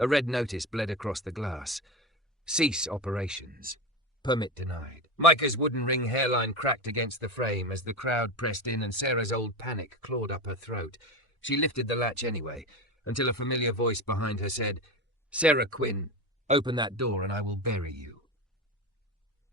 A red notice bled across the glass. Cease operations. Permit denied. Micah's wooden ring hairline cracked against the frame as the crowd pressed in and Sarah's old panic clawed up her throat. She lifted the latch anyway, until a familiar voice behind her said, "Sera Quinn, open that door and I will bury you."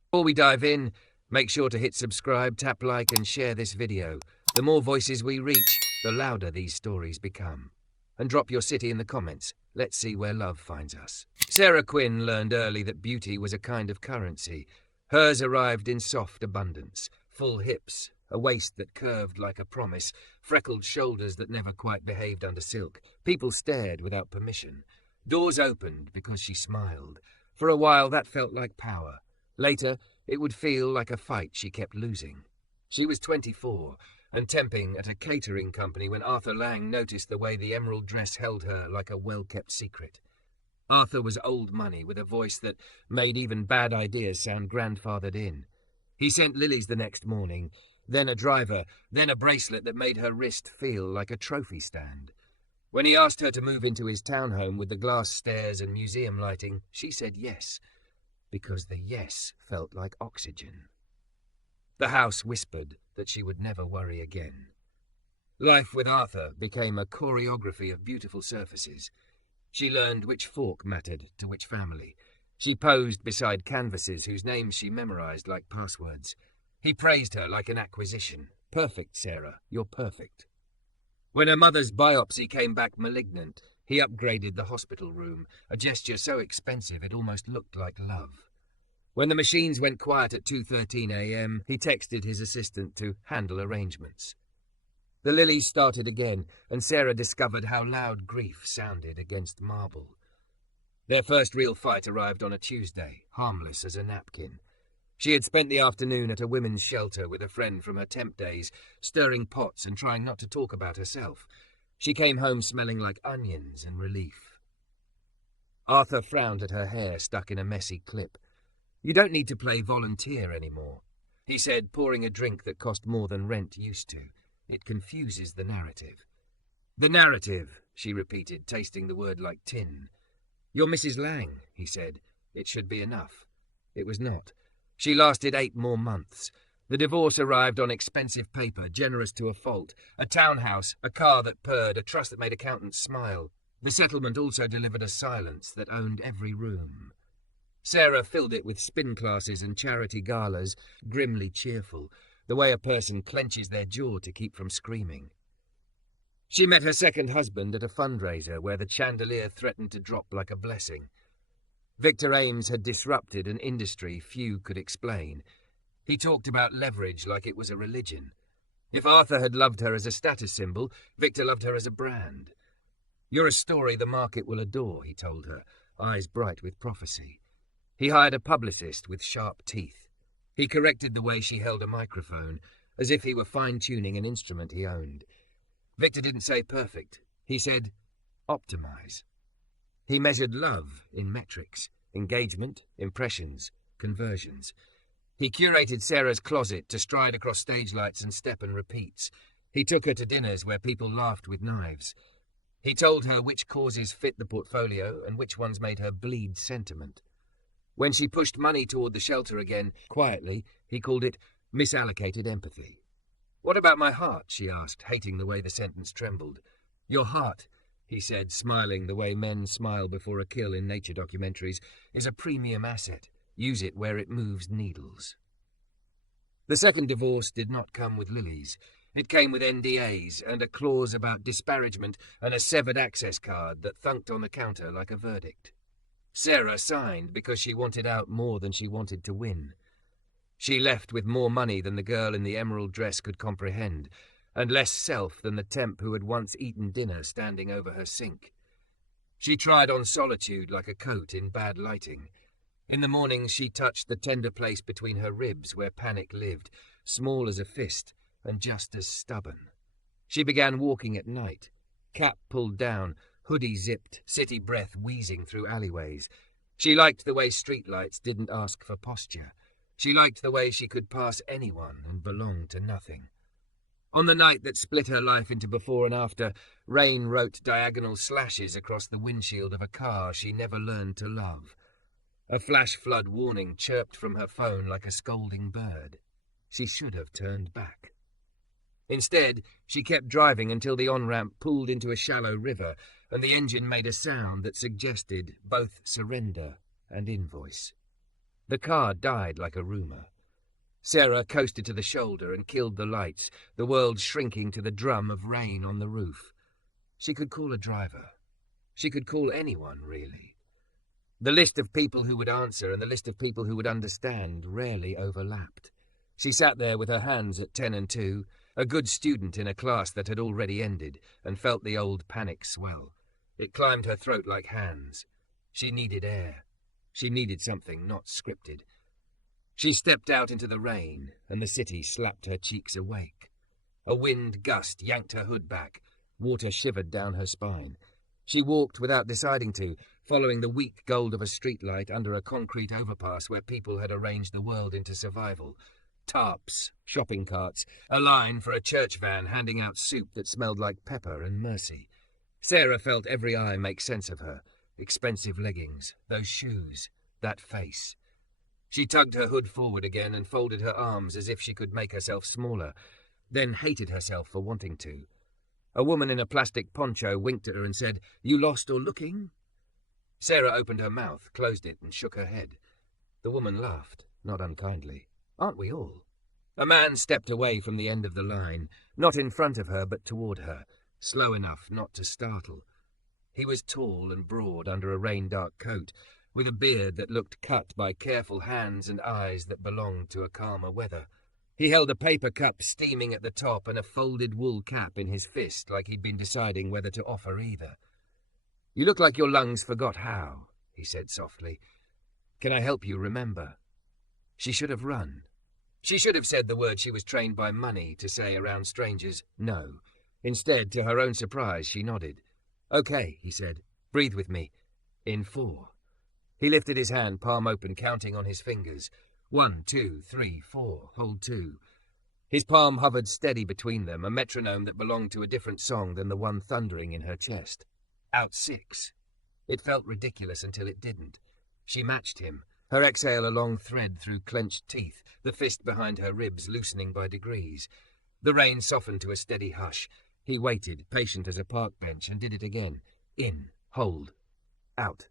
Before we dive in, make sure to hit subscribe, tap like and share this video. The more voices we reach, the louder these stories become. And drop your city in the comments. Let's see where love finds us. Sera Quinn learned early that beauty was a kind of currency. Hers arrived in soft abundance. Full hips, a waist that curved like a promise, freckled shoulders that never quite behaved under silk. People stared without permission. Doors opened because she smiled. For a while that felt like power. Later, it would feel like a fight she kept losing. She was 24 and temping at a catering company when Arthur Lang noticed the way the emerald dress held her like a well-kept secret. Arthur was old money with a voice that made even bad ideas sound grandfathered in. He sent lilies the next morning, then a driver, then a bracelet that made her wrist feel like a trophy stand. When he asked her to move into his townhome with the glass stairs and museum lighting, she said yes, because the yes felt like oxygen. The house whispered that she would never worry again. Life with Arthur became a choreography of beautiful surfaces. She learned which fork mattered to which family. She posed beside canvases whose names she memorized like passwords. He praised her like an acquisition. "Perfect, Sarah, you're perfect." When her mother's biopsy came back malignant, he upgraded the hospital room, a gesture so expensive it almost looked like love. When the machines went quiet at 2:13 a.m., he texted his assistant to handle arrangements. The lilies started again, and Sarah discovered how loud grief sounded against marble. Their first real fight arrived on a Tuesday, harmless as a napkin. She had spent the afternoon at a women's shelter with a friend from her temp days, stirring pots and trying not to talk about herself. She came home smelling like onions and relief. Arthur frowned at her hair stuck in a messy clip. "You don't need to play volunteer anymore," he said, pouring a drink that cost more than rent used to. "It confuses the narrative." "The narrative," she repeated, tasting the word like tin. "You're Mrs. Lang," he said. "It should be enough." It was not. She lasted 8 more months. The divorce arrived on expensive paper, generous to a fault. A townhouse, a car that purred, a trust that made accountants smile. The settlement also delivered a silence that owned every room. Sarah filled it with spin classes and charity galas, grimly cheerful, the way a person clenches their jaw to keep from screaming. She met her second husband at a fundraiser where the chandelier threatened to drop like a blessing. Victor Ames had disrupted an industry few could explain. He talked about leverage like it was a religion. If Arthur had loved her as a status symbol, Victor loved her as a brand. "You're a story the market will adore," he told her, eyes bright with prophecy. He hired a publicist with sharp teeth. He corrected the way she held a microphone, as if he were fine-tuning an instrument he owned. Victor didn't say perfect. He said, optimize. He measured love in metrics, engagement, impressions, conversions. He curated Sarah's closet to stride across stage lights and step and repeats. He took her to dinners where people laughed with knives. He told her which causes fit the portfolio and which ones made her bleed sentiment. When she pushed money toward the shelter again, quietly, he called it misallocated empathy. "What about my heart?" she asked, hating the way the sentence trembled. "Your heart," he said, smiling the way men smile before a kill in nature documentaries, "is a premium asset. Use it where it moves needles." The second divorce did not come with lilies. It came with NDAs and a clause about disparagement and a severed access card that thunked on the counter like a verdict. Sarah signed because she wanted out more than she wanted to win. She left with more money than the girl in the emerald dress could comprehend, and less self than the temp who had once eaten dinner standing over her sink. She tried on solitude like a coat in bad lighting. In the mornings she touched the tender place between her ribs where panic lived, small as a fist and just as stubborn. She began walking at night, cap pulled down, hoodie zipped, city breath wheezing through alleyways. She liked the way streetlights didn't ask for posture. She liked the way she could pass anyone and belong to nothing. On the night that split her life into before and after, rain wrote diagonal slashes across the windshield of a car she never learned to love. A flash flood warning chirped from her phone like a scolding bird. She should have turned back. Instead, she kept driving until the on-ramp pulled into a shallow river and the engine made a sound that suggested both surrender and invoice. The car died like a rumour. Sera coasted to the shoulder and killed the lights, the world shrinking to the drum of rain on the roof. She could call a driver. She could call anyone, really. The list of people who would answer and the list of people who would understand rarely overlapped. She sat there with her hands at 10 and 2, a good student in a class that had already ended, and felt the old panic swell. It climbed her throat like hands. She needed air. She needed something not scripted. She stepped out into the rain, and the city slapped her cheeks awake. A wind gust yanked her hood back. Water shivered down her spine. She walked without deciding to, following the weak gold of a streetlight under a concrete overpass where people had arranged the world into survival. Tarps, shopping carts, a line for a church van handing out soup that smelled like pepper and mercy. Sera felt every eye make sense of her. Expensive leggings, those shoes, that face. She tugged her hood forward again and folded her arms as if she could make herself smaller, then hated herself for wanting to. A woman in a plastic poncho winked at her and said, "You lost or looking?" Sera opened her mouth, closed it, and shook her head. The woman laughed, not unkindly. "Aren't we all?" A man stepped away from the end of the line, not in front of her but toward her, slow enough not to startle. He was tall and broad under a rain-dark coat, with a beard that looked cut by careful hands and eyes that belonged to a calmer weather. He held a paper cup steaming at the top and a folded wool cap in his fist like he'd been deciding whether to offer either. "You look like your lungs forgot how," he said softly. "Can I help you remember?" She should have run. She should have said the word she was trained by money to say around strangers, no. Instead, to her own surprise, she nodded. "Okay," he said. "Breathe with me. In 4. He lifted his hand, palm open, counting on his fingers. 1, 2, 3, 4. Hold 2. His palm hovered steady between them, a metronome that belonged to a different song than the one thundering in her chest. Out 6. It felt ridiculous until it didn't. She matched him, her exhale a long thread through clenched teeth, the fist behind her ribs loosening by degrees. The rain softened to a steady hush. He waited, patient as a park bench, and did it again. In. Hold. Out.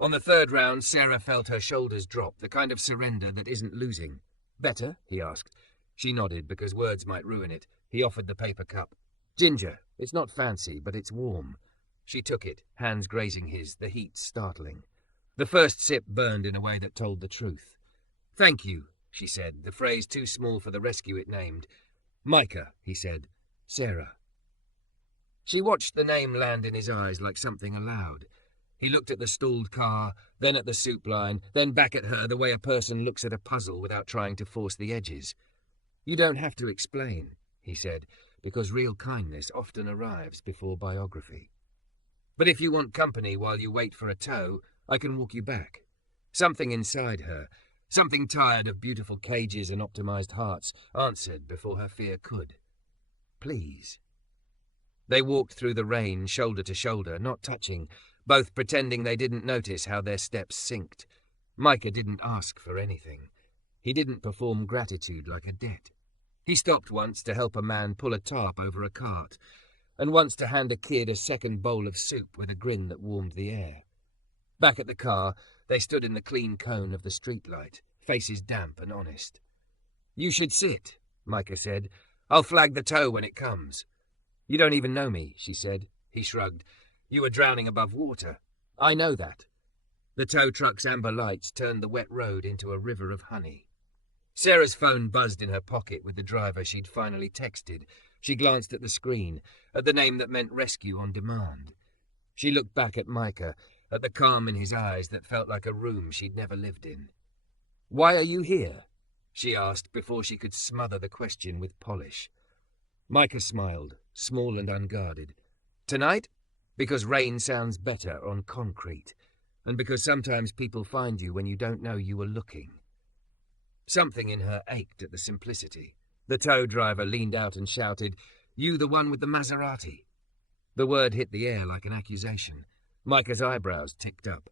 On the third round, Sera felt her shoulders drop, the kind of surrender that isn't losing. "Better?" he asked. She nodded, because words might ruin it. He offered the paper cup. "Ginger. It's not fancy, but it's warm." She took it, hands grazing his, the heat startling. The first sip burned in a way that told the truth. "Thank you," she said, the phrase too small for the rescue it named. "Micah," he said. "Sera." She watched the name land in his eyes like something aloud. He looked at the stalled car, then at the soup line, then back at her the way a person looks at a puzzle without trying to force the edges. "You don't have to explain," he said, because real kindness often arrives before biography. "But if you want company while you wait for a tow, I can walk you back." Something inside her, something tired of beautiful cages and optimized hearts, answered before her fear could. "Please." They walked through the rain, shoulder to shoulder, not touching, both pretending they didn't notice how their steps synced. Micah didn't ask for anything. He didn't perform gratitude like a debt. He stopped once to help a man pull a tarp over a cart, and once to hand a kid a second bowl of soup with a grin that warmed the air. Back at the car, they stood in the clean cone of the streetlight, faces damp and honest. "You should sit," Micah said. "I'll flag the tow when it comes." "You don't even know me," she said. He shrugged. "You were drowning above water." "I know that." The tow truck's amber lights turned the wet road into a river of honey. Sera's phone buzzed in her pocket with the driver she'd finally texted. She glanced at the screen, at the name that meant rescue on demand. She looked back at Micah, at the calm in his eyes that felt like a room she'd never lived in. "Why are you here?" she asked before she could smother the question with polish. Micah smiled, small and unguarded. "Tonight? Because rain sounds better on concrete, and because sometimes people find you when you don't know you were looking." Something in her ached at the simplicity. The tow driver leaned out and shouted, "You the one with the Maserati?" The word hit the air like an accusation. Micah's eyebrows ticked up.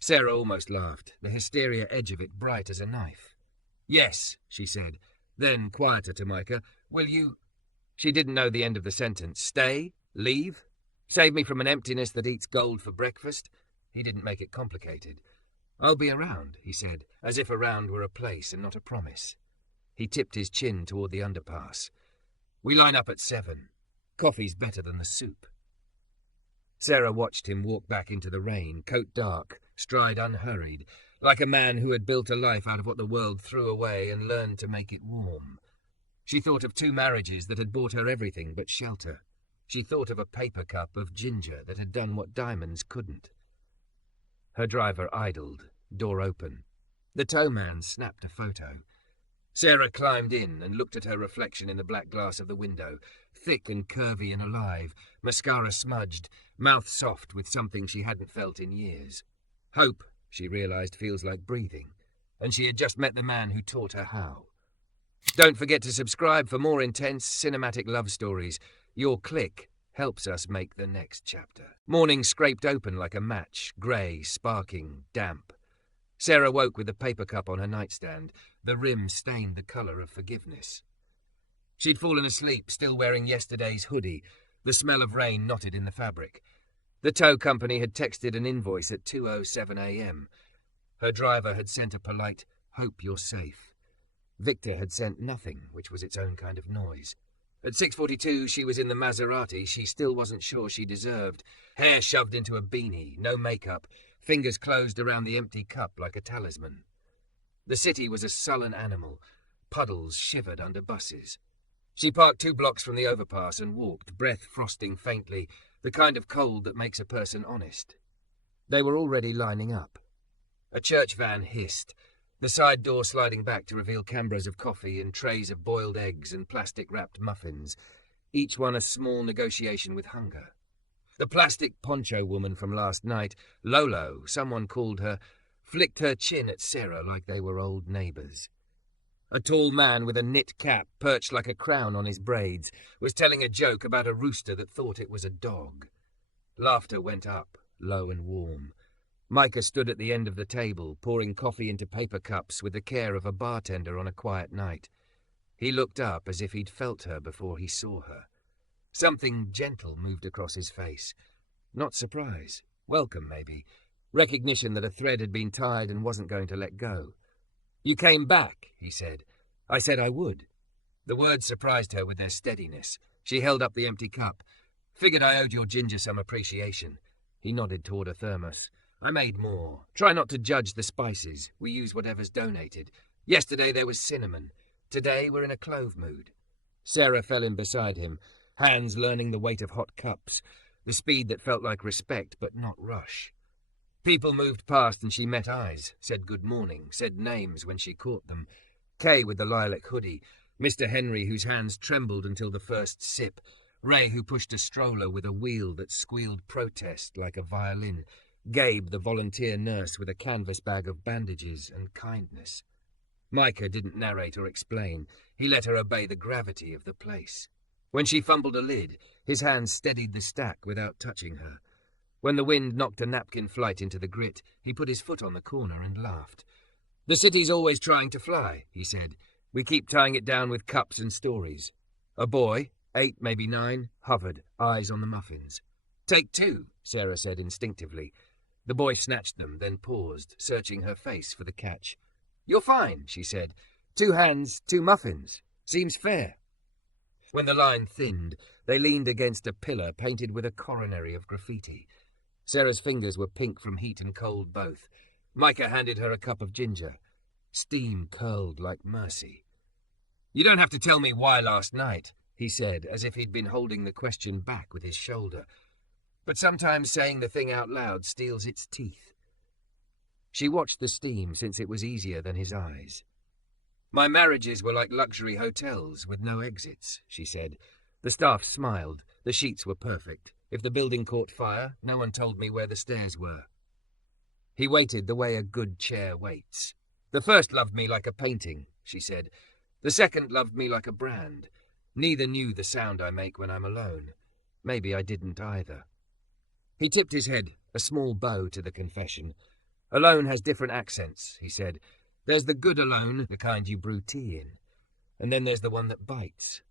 Sera almost laughed, the hysteria edge of it bright as a knife. "Yes," she said. Then, quieter to Micah, "Will you—" She didn't know the end of the sentence. Stay? Leave? Save me from an emptiness that eats gold for breakfast? He didn't make it complicated. "I'll be around," he said, as if around were a place and not a promise. He tipped his chin toward the underpass. "We line up at 7. Coffee's better than the soup." Sera watched him walk back into the rain, coat dark, stride unhurried, like a man who had built a life out of what the world threw away and learned to make it warm. She thought of 2 marriages that had bought her everything but shelter. She thought of a paper cup of ginger that had done what diamonds couldn't. Her driver idled, door open. The towman snapped a photo. Sera climbed in and looked at her reflection in the black glass of the window, thick and curvy and alive, mascara smudged, mouth soft with something she hadn't felt in years. Hope, she realized, feels like breathing, and she had just met the man who taught her how. Don't forget to subscribe for more intense cinematic love stories. Your click helps us make the next chapter. Morning scraped open like a match, grey, sparking, damp. Sera woke with the paper cup on her nightstand, the rim stained the colour of forgiveness. She'd fallen asleep, still wearing yesterday's hoodie, the smell of rain knotted in the fabric. The tow company had texted an invoice at 2:07 a.m. Her driver had sent a polite, "Hope you're safe." Victor had sent nothing, which was its own kind of noise. At 6:42 she was in the Maserati she still wasn't sure she deserved, hair shoved into a beanie, no makeup, fingers closed around the empty cup like a talisman. The city was a sullen animal. Puddles shivered under buses. She parked 2 blocks from the overpass and walked, breath frosting faintly, the kind of cold that makes a person honest. They were already lining up. A church van hissed, the side door sliding back to reveal cambras of coffee and trays of boiled eggs and plastic-wrapped muffins, each one a small negotiation with hunger. The plastic poncho woman from last night, Lolo, someone called her, flicked her chin at Sera like they were old neighbours. A tall man with a knit cap perched like a crown on his braids was telling a joke about a rooster that thought it was a dog. Laughter went up, low and warm. Micah stood at the end of the table, pouring coffee into paper cups with the care of a bartender on a quiet night. He looked up as if he'd felt her before he saw her. Something gentle moved across his face. Not surprise. Welcome, maybe. Recognition that a thread had been tied and wasn't going to let go. "You came back," he said. "I said I would." The words surprised her with their steadiness. She held up the empty cup. "Figured I owed your ginger some appreciation." He nodded toward a thermos. "I made more. Try not to judge the spices. We use whatever's donated. Yesterday there was cinnamon. Today we're in a clove mood." Sera fell in beside him, hands learning the weight of hot cups, the speed that felt like respect but not rush. People moved past and she met eyes, said good morning, said names when she caught them. Kay with the lilac hoodie, Mr. Henry whose hands trembled until the first sip, Ray who pushed a stroller with a wheel that squealed protest like a violin, Gabe the volunteer nurse with a canvas bag of bandages and kindness. Micah didn't narrate or explain. He let her obey the gravity of the place. When she fumbled a lid, his hands steadied the stack without touching her. When the wind knocked a napkin flight into the grit, he put his foot on the corner and laughed. "The city's always trying to fly," he said. "We keep tying it down with cups and stories." A boy, 8, maybe 9, hovered, eyes on the muffins. "Take 2, Sera said instinctively. The boy snatched them, then paused, searching her face for the catch. "You're fine," she said. "2 hands, 2 muffins. Seems fair." When the line thinned, they leaned against a pillar painted with a coronary of graffiti. Sera's fingers were pink from heat and cold both. Micah handed her a cup of ginger. Steam curled like mercy. "You don't have to tell me why last night," he said, as if he'd been holding the question back with his shoulder. But sometimes saying the thing out loud steals its teeth. She watched the steam since it was easier than his eyes. "My marriages were like luxury hotels with no exits," she said. The staff smiled. The sheets were perfect. If the building caught fire, no one told me where the stairs were. He waited the way a good chair waits. "The first loved me like a painting," she said. The second loved me like a brand. Neither knew the sound I make when I'm alone. Maybe I didn't either. He tipped his head, a small bow to the confession. Alone has different accents, he said. There's the good alone, the kind you brew tea in. And then there's the one that bites.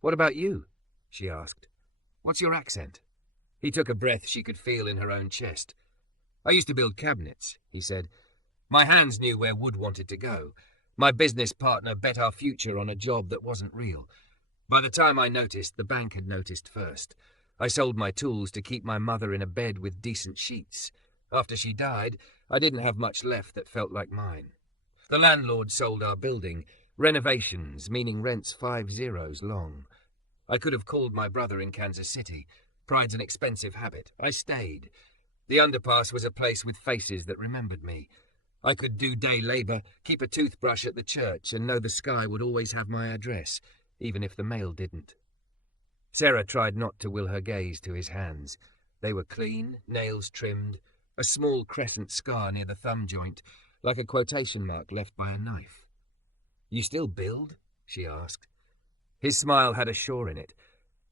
What about you? She asked. What's your accent? He took a breath she could feel in her own chest. I used to build cabinets, he said. My hands knew where wood wanted to go. My business partner bet our future on a job that wasn't real. By the time I noticed, the bank had noticed first. I sold my tools to keep my mother in a bed with decent sheets. After she died, I didn't have much left that felt like mine. The landlord sold our building. Renovations, meaning rents 5 zeros long. I could have called my brother in Kansas City. Pride's an expensive habit. I stayed. The underpass was a place with faces that remembered me. I could do day labor, keep a toothbrush at the church, and know the sky would always have my address, even if the mail didn't. Sera tried not to will her gaze to his hands. They were clean, nails trimmed, a small crescent scar near the thumb joint, like a quotation mark left by a knife. You still build? She asked. His smile had a shore in it.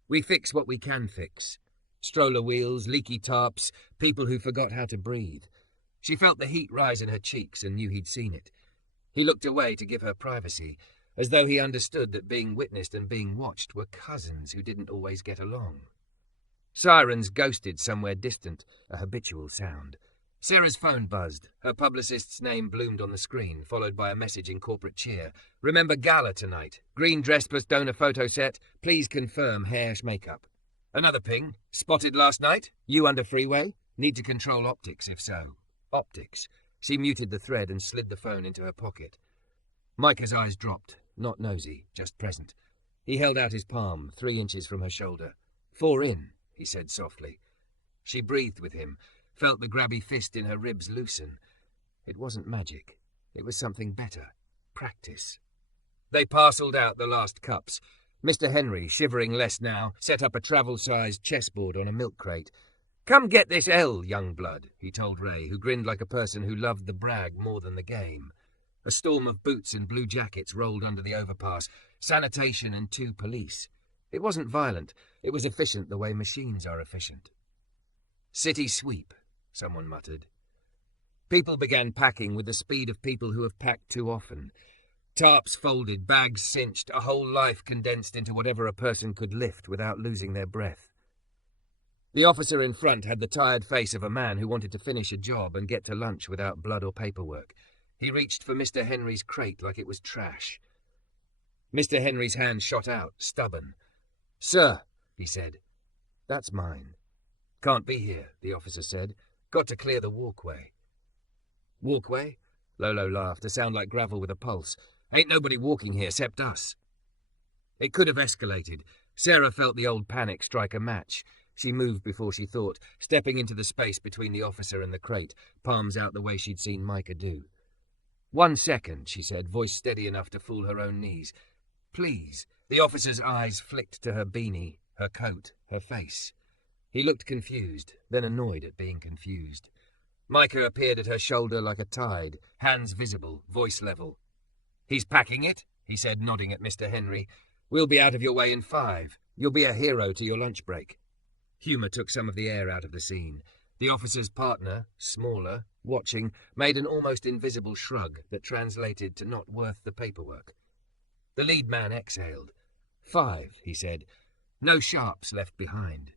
We fix what we can fix. Stroller wheels, leaky tarps, people who forgot how to breathe. She felt the heat rise in her cheeks and knew he'd seen it. He looked away to give her privacy, as though he understood that being witnessed and being watched were cousins who didn't always get along. Sirens ghosted somewhere distant, a habitual sound. Sera's phone buzzed. Her publicist's name bloomed on the screen, followed by a message in corporate cheer. Remember gala tonight. Green dress plus donor photo set. Please confirm hair/makeup. Another ping. Spotted last night? You under freeway? Need to control optics if so. Optics. She muted the thread and slid the phone into her pocket. Micah's eyes dropped. Not nosy, just present. He held out his palm, 3 inches from her shoulder. 4 in, he said softly. She breathed with him, felt the grabby fist in her ribs loosen. It wasn't magic. It was something better. Practice. They parcelled out the last cups. Mr. Henry, shivering less now, set up a travel-sized chessboard on a milk crate. Come get this L, young blood, he told Ray, who grinned like a person who loved the brag more than the game. A storm of boots and blue jackets rolled under the overpass, sanitation and 2 police. It wasn't violent. It was efficient the way machines are efficient. City sweep, someone muttered. People began packing with the speed of people who have packed too often. Tarps folded, bags cinched, a whole life condensed into whatever a person could lift without losing their breath. The officer in front had the tired face of a man who wanted to finish a job and get to lunch without blood or paperwork. He reached for Mr. Henry's crate like it was trash. Mr. Henry's hand shot out, stubborn. Sir, he said. That's mine. Can't be here, the officer said. Got to clear the walkway. Walkway? Lolo laughed, a sound like gravel with a pulse. Ain't nobody walking here except us. It could have escalated. Sera felt the old panic strike a match. She moved before she thought, stepping into the space between the officer and the crate, palms out the way she'd seen Micah do. 1 second, she said, voice steady enough to fool her own knees. Please. The officer's eyes flicked to her beanie, her coat, her face. He looked confused, then annoyed at being confused. Micah appeared at her shoulder like a tide, hands visible, voice level. He's packing it, he said, nodding at Mr. Henry. We'll be out of your way in 5. You'll be a hero to your lunch break. Humour took some of the air out of the scene. The officer's partner, smaller, watching, made an almost invisible shrug that translated to not worth the paperwork. The lead man exhaled. 5, he said. No sharps left behind.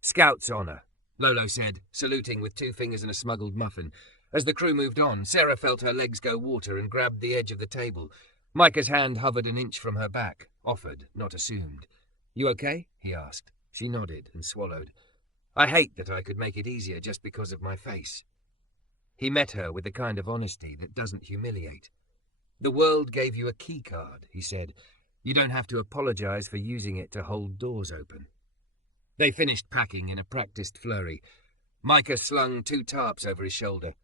Scout's honour, Lolo said, saluting with 2 fingers and a smuggled muffin. As the crew moved on, Sera felt her legs go water and grabbed the edge of the table. Micah's hand hovered an inch from her back, offered, not assumed. You okay? He asked. She nodded and swallowed. I hate that I could make it easier just because of my face. He met her with the kind of honesty that doesn't humiliate. The world gave you a key card, he said. You don't have to apologize for using it to hold doors open. They finished packing in a practiced flurry. Micah slung 2 tarps over his shoulder.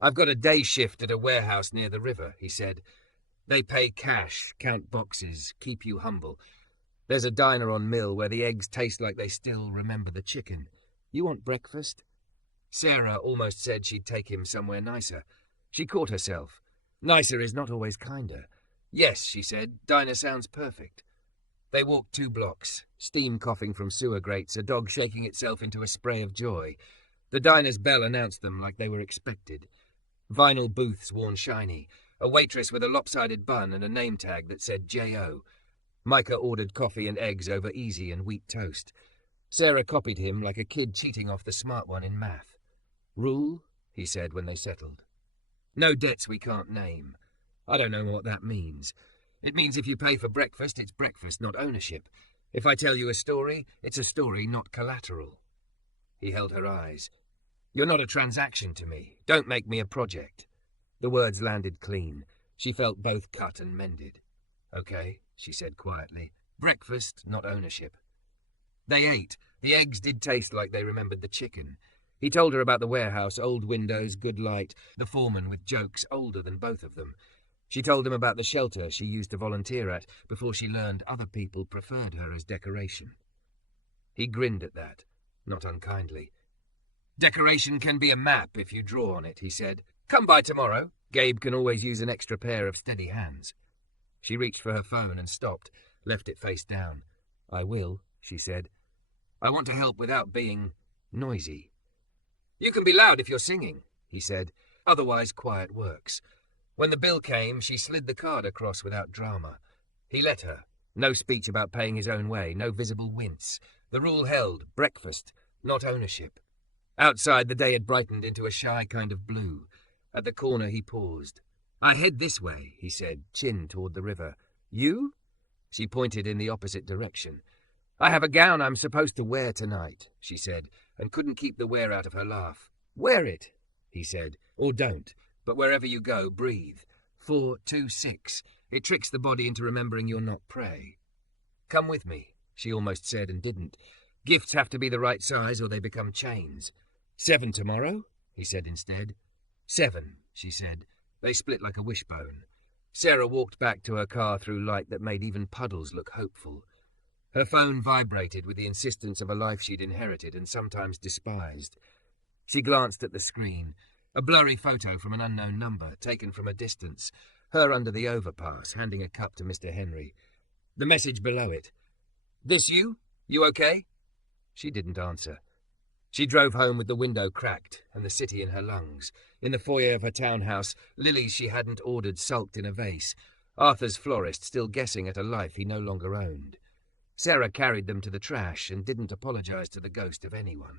I've got a day shift at a warehouse near the river, he said. They pay cash, count boxes, keep you humble. There's a diner on Mill where the eggs taste like they still remember the chicken. You want breakfast? Sera almost said she'd take him somewhere nicer. She caught herself. Nicer is not always kinder. Yes, she said. Diner sounds perfect. They walked 2 blocks, steam coughing from sewer grates, a dog shaking itself into a spray of joy. The diner's bell announced them like they were expected. Vinyl booths worn shiny, a waitress with a lopsided bun and a name tag that said J.O. Micah ordered coffee and eggs over easy and wheat toast. Sera copied him like a kid cheating off the smart one in math. Rule, he said when they settled. No debts we can't name. I don't know what that means. It means if you pay for breakfast, it's breakfast, not ownership. If I tell you a story, it's a story, not collateral. He held her eyes. You're not a transaction to me. Don't make me a project. The words landed clean. She felt both cut and mended. Okay, she said quietly. Breakfast, not ownership. They ate. The eggs did taste like they remembered the chicken. He told her about the warehouse, old windows, good light, the foreman with jokes older than both of them. She told him about the shelter she used to volunteer at before she learned other people preferred her as decoration. He grinned at that, not unkindly. Decoration can be a map if you draw on it, he said. Come by tomorrow. Gabe can always use an extra pair of steady hands. She reached for her phone and stopped, left it face down. I will, she said. I want to help without being noisy. You can be loud if you're singing, he said. Otherwise, quiet works. When the bill came, she slid the card across without drama. He let her. No speech about paying his own way, no visible wince. The rule held, breakfast, not ownership. Outside, the day had brightened into a shy kind of blue. At the corner, he paused. I head this way, he said, chin toward the river. You? She pointed in the opposite direction. I have a gown I'm supposed to wear tonight, she said, and couldn't keep the wear out of her laugh. Wear it, he said, or don't. But wherever you go, breathe. 4, 2, 6. It tricks the body into remembering you're not prey. Come with me, she almost said and didn't. Gifts have to be the right size or they become chains. 7 tomorrow, he said instead. 7, she said. They split like a wishbone. Sera walked back to her car through light that made even puddles look hopeful. Her phone vibrated with the insistence of a life she'd inherited and sometimes despised. She glanced at the screen. A blurry photo from an unknown number, taken from a distance. Her under the overpass, handing a cup to Mr. Henry. The message below it. This you? You okay? She didn't answer. She drove home with the window cracked and the city in her lungs. In the foyer of her townhouse, lilies she hadn't ordered sulked in a vase. Arthur's florist still guessing at a life he no longer owned. Sera carried them to the trash and didn't apologize to the ghost of anyone.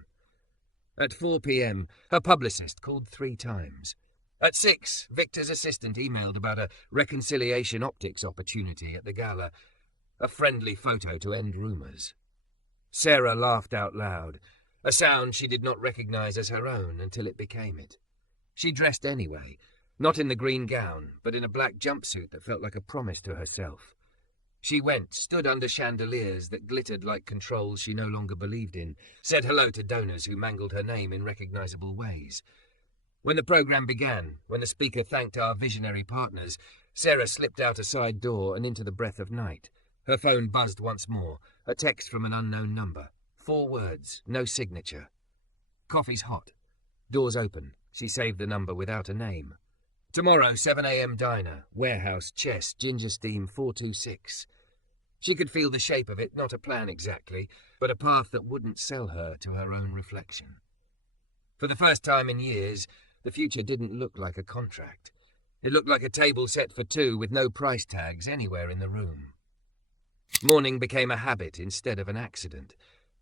At 4 p.m., her publicist called 3 times. At 6, Victor's assistant emailed about a reconciliation optics opportunity at the gala. A friendly photo to end rumours. Sera laughed out loud, a sound she did not recognize as her own until it became it. She dressed anyway, not in the green gown, but in a black jumpsuit that felt like a promise to herself. She went, stood under chandeliers that glittered like controls she no longer believed in, said hello to donors who mangled her name in recognizable ways. When the program began, when the speaker thanked our visionary partners, Sera slipped out a side door and into the breath of night. Her phone buzzed once more, a text from an unknown number. 4 words, no signature. Coffee's hot. Doors open. She saved the number without a name. Tomorrow, 7 a.m. diner, warehouse, chess, ginger steam, 426. She could feel the shape of it, not a plan exactly, but a path that wouldn't sell her to her own reflection. For the first time in years, the future didn't look like a contract. It looked like a table set for 2 with no price tags anywhere in the room. Morning became a habit instead of an accident.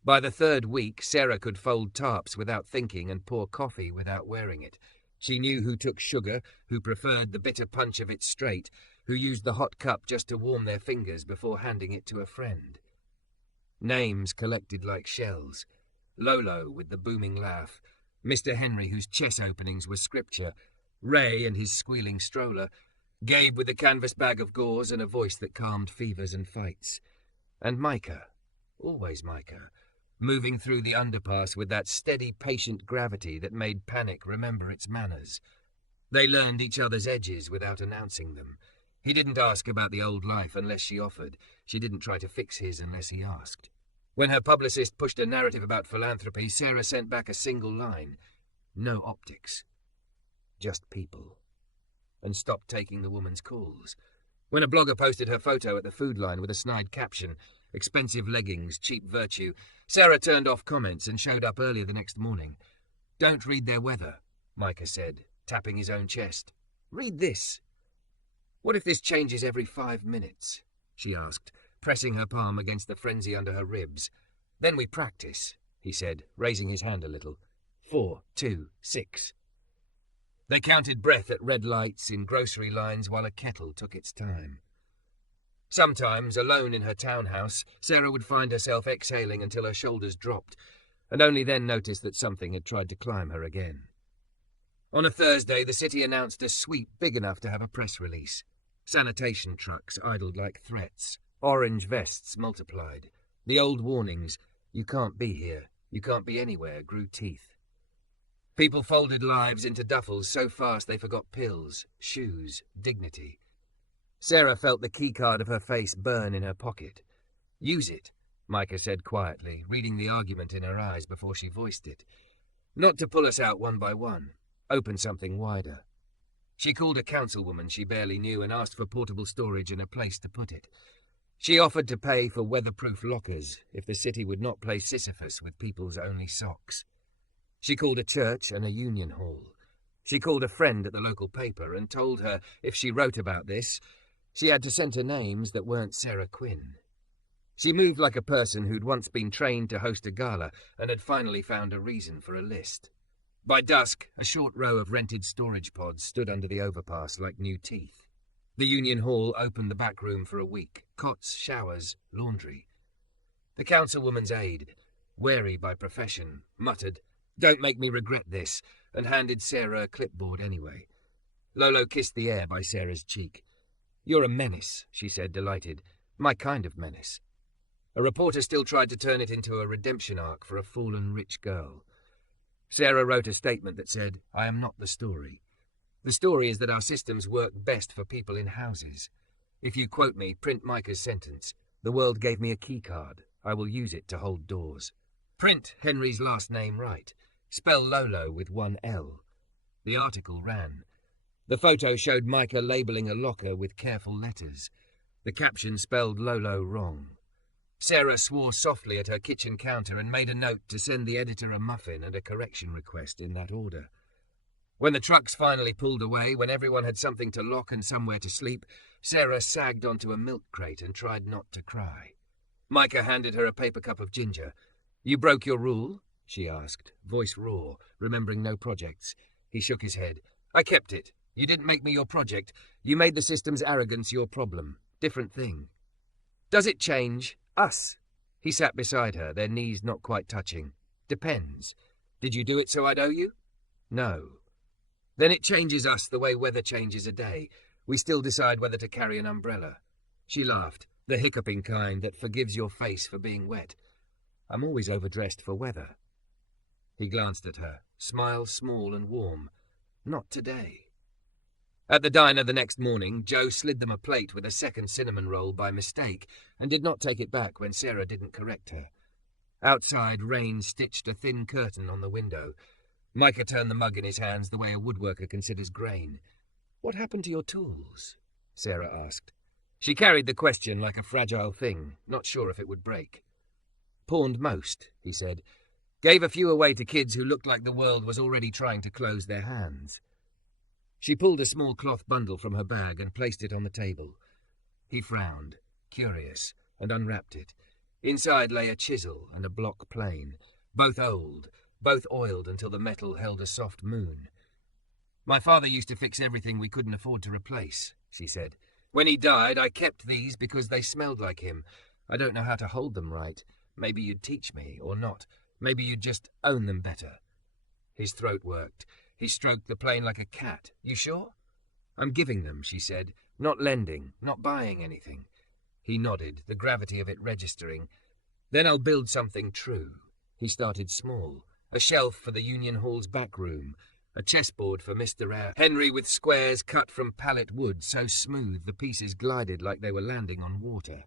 By the 3rd week, Sera could fold tarps without thinking and pour coffee without wearing it. She knew who took sugar, who preferred the bitter punch of it straight, who used the hot cup just to warm their fingers before handing it to a friend. Names collected like shells. Lolo with the booming laugh, Mr. Henry whose chess openings were scripture, Ray and his squealing stroller, Gabe with a canvas bag of gauze and a voice that calmed fevers and fights. And Micah, always Micah, moving through the underpass with that steady, patient gravity that made panic remember its manners. They learned each other's edges without announcing them. He didn't ask about the old life unless she offered. She didn't try to fix his unless he asked. When her publicist pushed a narrative about philanthropy, Sera sent back a single line. No optics. Just people. And stopped taking the woman's calls. When a blogger posted her photo at the food line with a snide caption, "Expensive leggings, cheap virtue," Sera turned off comments and showed up earlier the next morning. "Don't read their weather," Micah said, tapping his own chest. "Read this." "What if this changes every 5 minutes?" she asked, pressing her palm against the frenzy under her ribs. "Then we practice," he said, raising his hand a little. 4, 2, 6. They counted breath at red lights in grocery lines while a kettle took its time. Sometimes, alone in her townhouse, Sera would find herself exhaling until her shoulders dropped, and only then notice that something had tried to climb her again. On a Thursday, the city announced a sweep big enough to have a press release. Sanitation trucks idled like threats. Orange vests multiplied. The old warnings, "You can't be here, you can't be anywhere," grew teeth. People folded lives into duffels so fast they forgot pills, shoes, dignity. Sera felt the keycard of her face burn in her pocket. "Use it," Micah said quietly, reading the argument in her eyes before she voiced it. "Not to pull us out one by one. Open something wider." She called a councilwoman she barely knew and asked for portable storage and a place to put it. She offered to pay for weatherproof lockers if the city would not play Sisyphus with people's only socks. She called a church and a union hall. She called a friend at the local paper and told her if she wrote about this, she had to send her names that weren't Sera Quinn. She moved like a person who'd once been trained to host a gala and had finally found a reason for a list. By dusk, a short row of rented storage pods stood under the overpass like new teeth. The union hall opened the back room for a week. Cots, showers, laundry. The councilwoman's aide, wary by profession, muttered, "Don't make me regret this," and handed Sera a clipboard anyway. Lolo kissed the air by Sera's cheek. "You're a menace," she said, delighted. "My kind of menace." A reporter still tried to turn it into a redemption arc for a fallen rich girl. Sera wrote a statement that said, "I am not the story. The story is that our systems work best for people in houses. If you quote me, print Micah's sentence. The world gave me a keycard. I will use it to hold doors. Print Henry's last name right. Spell Lolo with one L." The article ran. The photo showed Micah labelling a locker with careful letters. The caption spelled Lolo wrong. Sera swore softly at her kitchen counter and made a note to send the editor a muffin and a correction request in that order. When the trucks finally pulled away, when everyone had something to lock and somewhere to sleep, Sera sagged onto a milk crate and tried not to cry. Micah handed her a paper cup of ginger. "You broke your rule?" she asked, voice raw, remembering no projects. He shook his head. "I kept it. You didn't make me your project. You made the system's arrogance your problem. Different thing." "Does it change us?" He sat beside her, their knees not quite touching. "Depends. Did you do it so I'd owe you?" "No." "Then it changes us the way weather changes a day. We still decide whether to carry an umbrella." She laughed, the hiccuping kind that forgives your face for being wet. "I'm always overdressed for weather." He glanced at her, smile small and warm. "Not today." At the diner the next morning, Joe slid them a plate with a second cinnamon roll by mistake and did not take it back when Sera didn't correct her. Outside, rain stitched a thin curtain on the window. Micah turned the mug in his hands the way a woodworker considers grain. "What happened to your tools?" Sera asked. She carried the question like a fragile thing, not sure if it would break. "Pawned most," he said. "Gave a few away to kids who looked like the world was already trying to close their hands." She pulled a small cloth bundle from her bag and placed it on the table. He frowned, curious, and unwrapped it. Inside lay a chisel and a block plane, both old, both oiled until the metal held a soft moon. "My father used to fix everything we couldn't afford to replace," she said. "When he died, I kept these because they smelled like him. I don't know how to hold them right. Maybe you'd teach me, or not. Maybe you'd just own them better." His throat worked. He stroked the plane like a cat. "You sure?" "I'm giving them," she said. "Not lending, not buying anything." He nodded, the gravity of it registering. "Then I'll build something true." He started small. A shelf for the Union Hall's back room. A chessboard for Mr. Henry with squares cut from pallet wood so smooth the pieces glided like they were landing on water.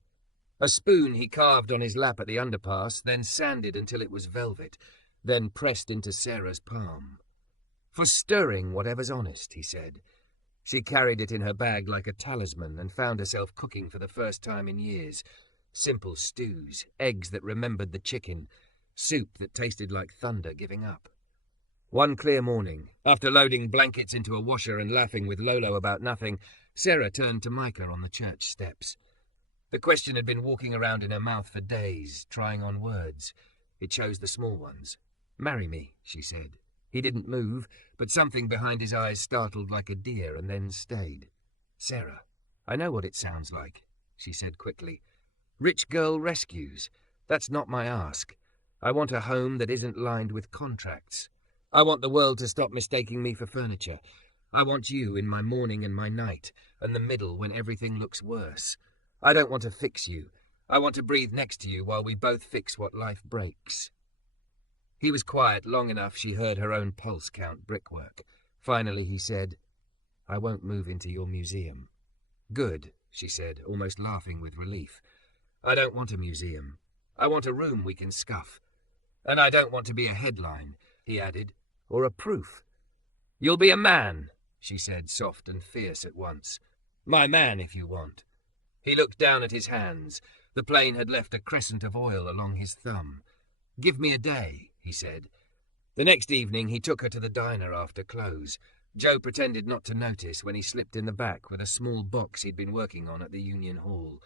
A spoon he carved on his lap at the underpass, then sanded until it was velvet, then pressed into Sera's palm. "For stirring whatever's honest," he said. She carried it in her bag like a talisman and found herself cooking for the first time in years. Simple stews, eggs that remembered the chicken, soup that tasted like thunder giving up. One clear morning, after loading blankets into a washer and laughing with Lolo about nothing, Sera turned to Micah on the church steps. The question had been walking around in her mouth for days, trying on words. It chose the small ones. "Marry me," she said. He didn't move, but something behind his eyes startled like a deer and then stayed. "Sera, I know what it sounds like," she said quickly. "Rich girl rescues. That's not my ask. I want a home that isn't lined with contracts. I want the world to stop mistaking me for furniture. I want you in my morning and my night, and the middle when everything looks worse. I don't want to fix you. I want to breathe next to you while we both fix what life breaks." He was quiet long enough she heard her own pulse count brickwork. Finally he said, "I won't move into your museum." "Good," she said, almost laughing with relief. "I don't want a museum. I want a room we can scuff. And I don't want to be a headline," he added, "or a proof." "You'll be a man," she said, soft and fierce at once. "My man, if you want." He looked down at his hands. The plane had left a crescent of oil along his thumb. "Give me a day," he said. The next evening he took her to the diner after close. Joe pretended not to notice when he slipped in the back with a small box he'd been working on at the Union Hall.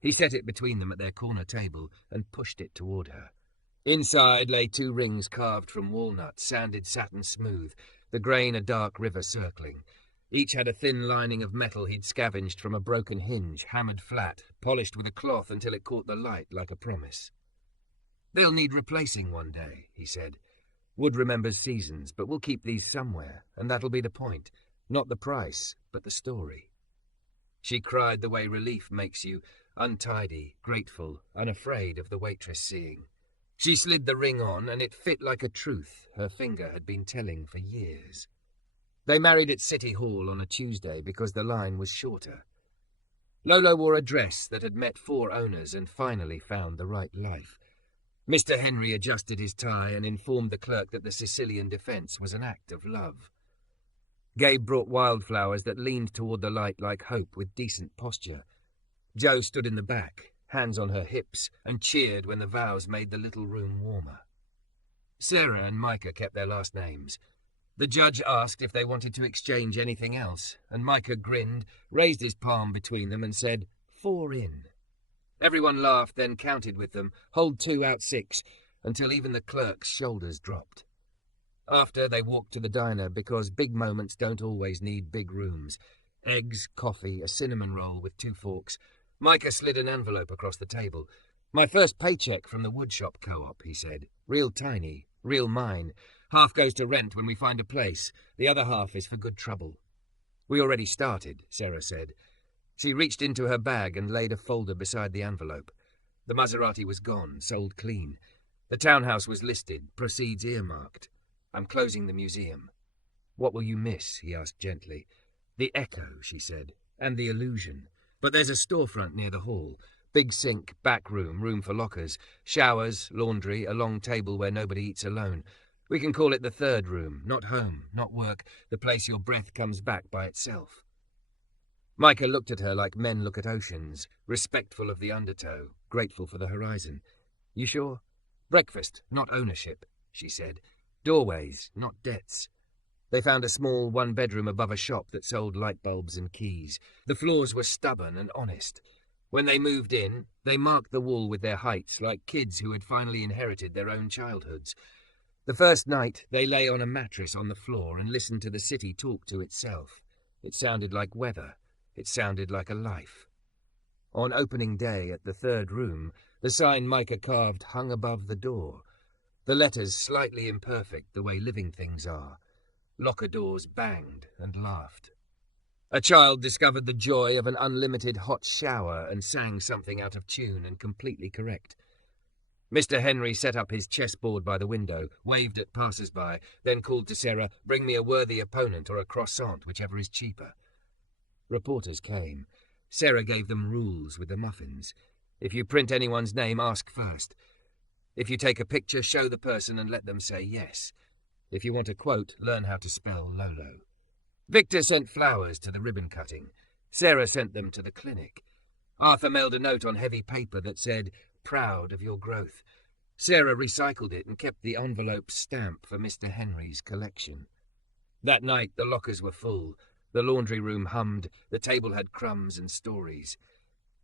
He set it between them at their corner table and pushed it toward her. Inside lay 2 rings carved from walnut, sanded satin smooth, the grain a dark river circling. Each had a thin lining of metal he'd scavenged from a broken hinge, hammered flat, polished with a cloth until it caught the light like a promise. "They'll need replacing one day," he said. "Wood remembers seasons, but we'll keep these somewhere, and that'll be the point. Not the price, but the story." She cried the way relief makes you, untidy, grateful, unafraid of the waitress seeing. She slid the ring on, and it fit like a truth her finger had been telling for years. They married at City Hall on a Tuesday because the line was shorter. Lolo wore a dress that had met 4 owners and finally found the right life. Mr. Henry adjusted his tie and informed the clerk that the Sicilian defence was an act of love. Gabe brought wildflowers that leaned toward the light like hope with decent posture. Joe stood in the back, hands on her hips, and cheered when the vows made the little room warmer. Sera and Micah kept their last names. The judge asked if they wanted to exchange anything else, and Micah grinned, raised his palm between them and said, 4 in. Everyone laughed, then counted with them, hold 2 out 6, until even the clerk's shoulders dropped. After, they walked to the diner because big moments don't always need big rooms. Eggs, coffee, a cinnamon roll with 2 forks. Micah slid an envelope across the table. "My first paycheck from the woodshop co-op," he said. "Real tiny, real mine. Half goes to rent when we find a place. The other half is for good trouble." "We already started," Sera said. She reached into her bag and laid a folder beside the envelope. The Maserati was gone, sold clean. The townhouse was listed, proceeds earmarked. "I'm closing the museum." "What will you miss?" he asked gently. "The echo," she said, "and the illusion. But there's a storefront near the hall. Big sink, back room, room for lockers, showers, laundry, a long table where nobody eats alone. We can call it the 3rd room, not home, not work, the place your breath comes back by itself." Micah looked at her like men look at oceans, respectful of the undertow, grateful for the horizon. "You sure?" "Breakfast, not ownership," she said. "Doorways, not debts." They found a small 1-bedroom above a shop that sold light bulbs and keys. The floors were stubborn and honest. When they moved in, they marked the wall with their heights like kids who had finally inherited their own childhoods. The first night, they lay on a mattress on the floor and listened to the city talk to itself. It sounded like weather. It sounded like a life. On opening day at the 3rd room, the sign Micah carved hung above the door. The letters slightly imperfect, the way living things are. Locker doors banged and laughed. A child discovered the joy of an unlimited hot shower and sang something out of tune and completely correct. Mr. Henry set up his chessboard by the window, waved at passers-by, then called to Sera, "Bring me a worthy opponent or a croissant, whichever is cheaper." Reporters came. Sera gave them rules with the muffins. If you print anyone's name, ask first. If you take a picture, show the person and let them say yes. If you want a quote, learn how to spell Lolo. Victor sent flowers to the ribbon cutting. Sera sent them to the clinic. Arthur mailed a note on heavy paper that said, "Proud of your growth." Sera recycled it and kept the envelope stamp for Mr. Henry's collection. That night the lockers were full. The laundry room hummed. The table had crumbs and stories.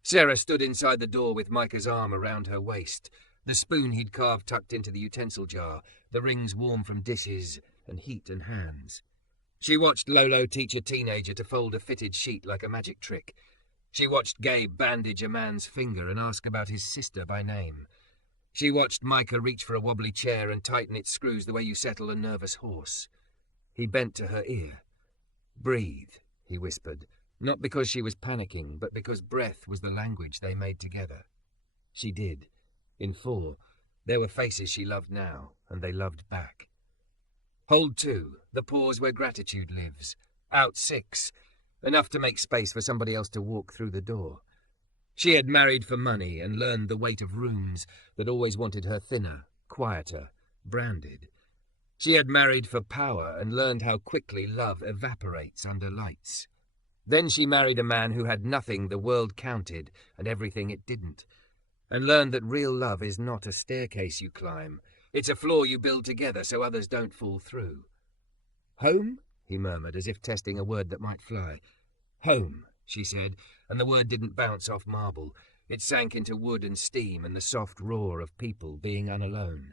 Sera stood inside the door with Micah's arm around her waist, the spoon he'd carved tucked into the utensil jar, the rings warm from dishes and heat and hands. She watched Lolo teach a teenager to fold a fitted sheet like a magic trick. She watched Gabe bandage a man's finger and ask about his sister by name. She watched Micah reach for a wobbly chair and tighten its screws the way you settle a nervous horse. He bent to her ear. "Breathe," he whispered, not because she was panicking, but because breath was the language they made together. She did. In 4, there were faces she loved now, and they loved back. Hold 2, the pause where gratitude lives. Out 6, enough to make space for somebody else to walk through the door. She had married for money and learned the weight of rooms that always wanted her thinner, quieter, branded. She had married for power and learned how quickly love evaporates under lights. Then she married a man who had nothing the world counted and everything it didn't, and learned that real love is not a staircase you climb. It's a floor you build together so others don't fall through. "Home?" he murmured, as if testing a word that might fly. "Home," she said, and the word didn't bounce off marble. It sank into wood and steam and the soft roar of people being unalone.